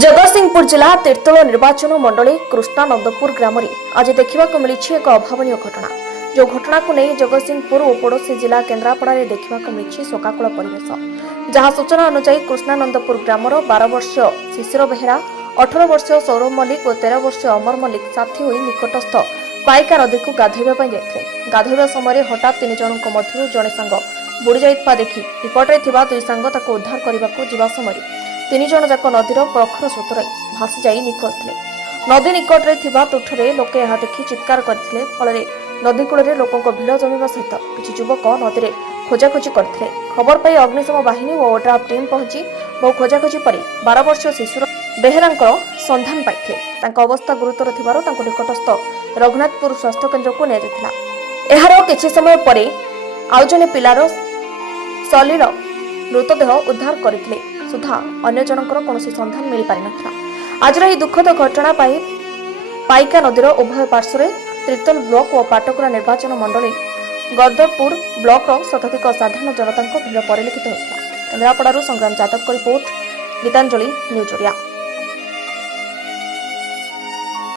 जगतसिंहपुर जिला तीर्तोल निर्वाचन मंडली कृष्णानंदपुर ग्राम आज देखा मिली एक अभावन घटना। जो घटना को नहीं जगतसिंहपुर और पड़ोसी जिला केन्द्रापड़ा देखा मिली शोकाकुल परिवेश। जहां सूचना अनुसार कृष्णानंदपुर ग्रामर 12 वर्षीय शिशिर बेहेरा, 18 वर्षीय सौरभ मल्लिक और 13 वर्षीय अमर मल्लिक साथी होई निकटस्थ पाइका नदी को गाधोइबा जाते। गाधोइबा समय हठात 3 जन मध्य जड़े सांग बुड़ी जाइतबा देखि निकटरे थिबा 2 सांग ताको उद्धार करने जिबा समय 3 जन जाक नदीर प्रखर स्रोतरे भासी जाई निखोज थे। नदी निकटरे थिबा तुठरे लोके यह देखि चित्कार करथिले। फल नदी कूल लोकों भीड़ जमीवा सहित किछि युवक नदी में खोजाखोजी करथिले। खबर पाई अग्निशम बाहिनी और ओड्राफ टीम पहुंची बहु खोजाखोजी पर 12 वर्षीय शिशुर बेहेरांकर संधान पाइथिले। तांका अवस्था गुरुतर थिबारु तांको निकटस्थ रघुनाथपुर स्वास्थ्य केन्द्र को नियाଯାଇଥିଲା। एहार किछि समय परे आउ जने पिलार सलील मृतदेह उद्धार करथिले सुधा अन्य जनकर कौनसी संधान मिल पारि नथिला। आज यह दुखद घटना पाइका नदीर उभय पार्श्व तीर्तोल ब्लॉक और पाटकुरा निर्वाचन मंडली गदरपुर ब्लॉक शताधिक साधारण जनता भीड़ परिलक्षित होता। केन्द्रापड़ा संग्राम जादव रिपोर्ट गीतांजलि न्यूज ओडिया।